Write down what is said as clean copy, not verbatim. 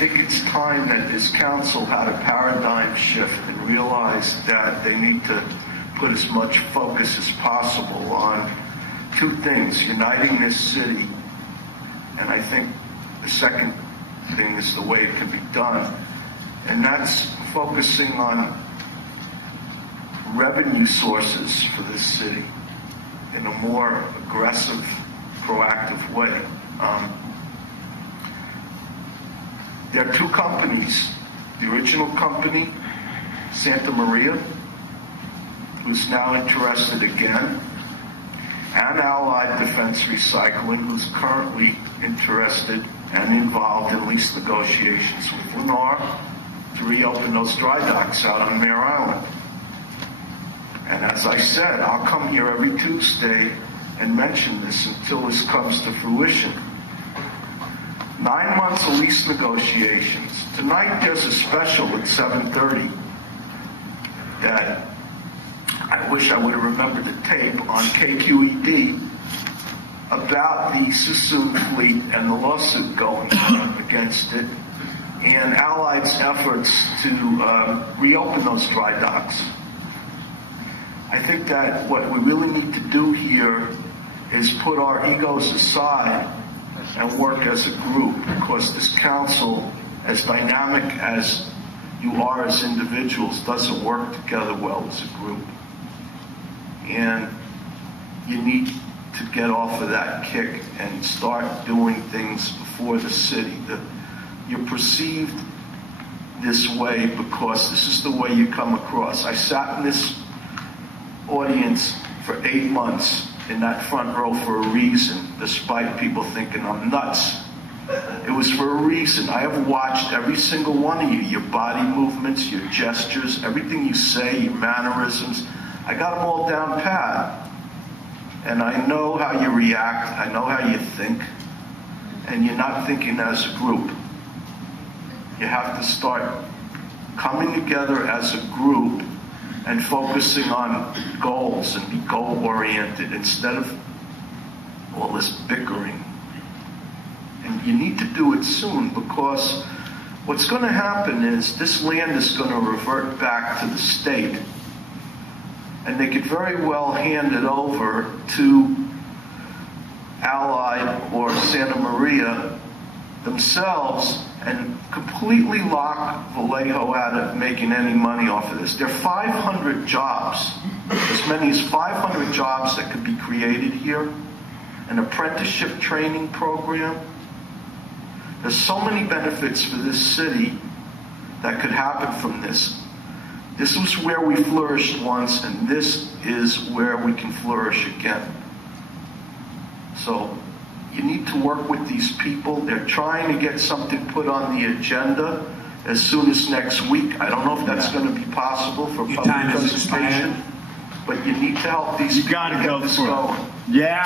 think it's time that this council had a paradigm shift and realized that they need to put as much focus as possible on two things: uniting this city, and I think the second thing is the way it can be done, and that's focusing on revenue sources for this city in a more aggressive, proactive way. There are two companies. The original company, Santa Maria, who's now interested again, and Allied Defense Recycling, who's currently interested and involved in lease negotiations with Lennar to reopen those dry docks out on Mare Island. And as I said, I'll come here every Tuesday and mention this until this comes to fruition. 9 months of lease negotiations. Tonight there's a special at 7:30 that I wish I would have remembered the tape on KQED about the Sassoon fleet and the lawsuit going on against it and Allied's efforts to reopen those dry docks. I think that what we really need to do here is put our egos aside and work as a group, because this council, as dynamic as you are as individuals, doesn't work together well as a group. And you need to get off of that kick and start doing things for the city. You're perceived this way because this is the way you come across. I sat in this audience for 8 months in that front row for a reason, despite people thinking I'm nuts. It was for a reason. I have watched every single one of you, your body movements, your gestures, everything you say, your mannerisms. I got them all down pat. And I know how you react, I know how you think, and you're not thinking as a group. You have to start coming together as a group and focusing on goals and be goal-oriented instead of all this bickering. And you need to do it soon, because what's going to happen is this land is going to revert back to the state, and they could very well hand it over to Allied or Santa Maria themselves and completely lock Vallejo out of making any money off of this. There are 500 jobs, as many as 500 jobs that could be created here, an apprenticeship training program. There's so many benefits for this city that could happen from this. This was where we flourished once, and this is where we can flourish again. So you need to work with these people. They're trying to get something put on the agenda as soon as next week. I don't know if that's going to be possible for public participation, but you need to help these people get this going. Yeah.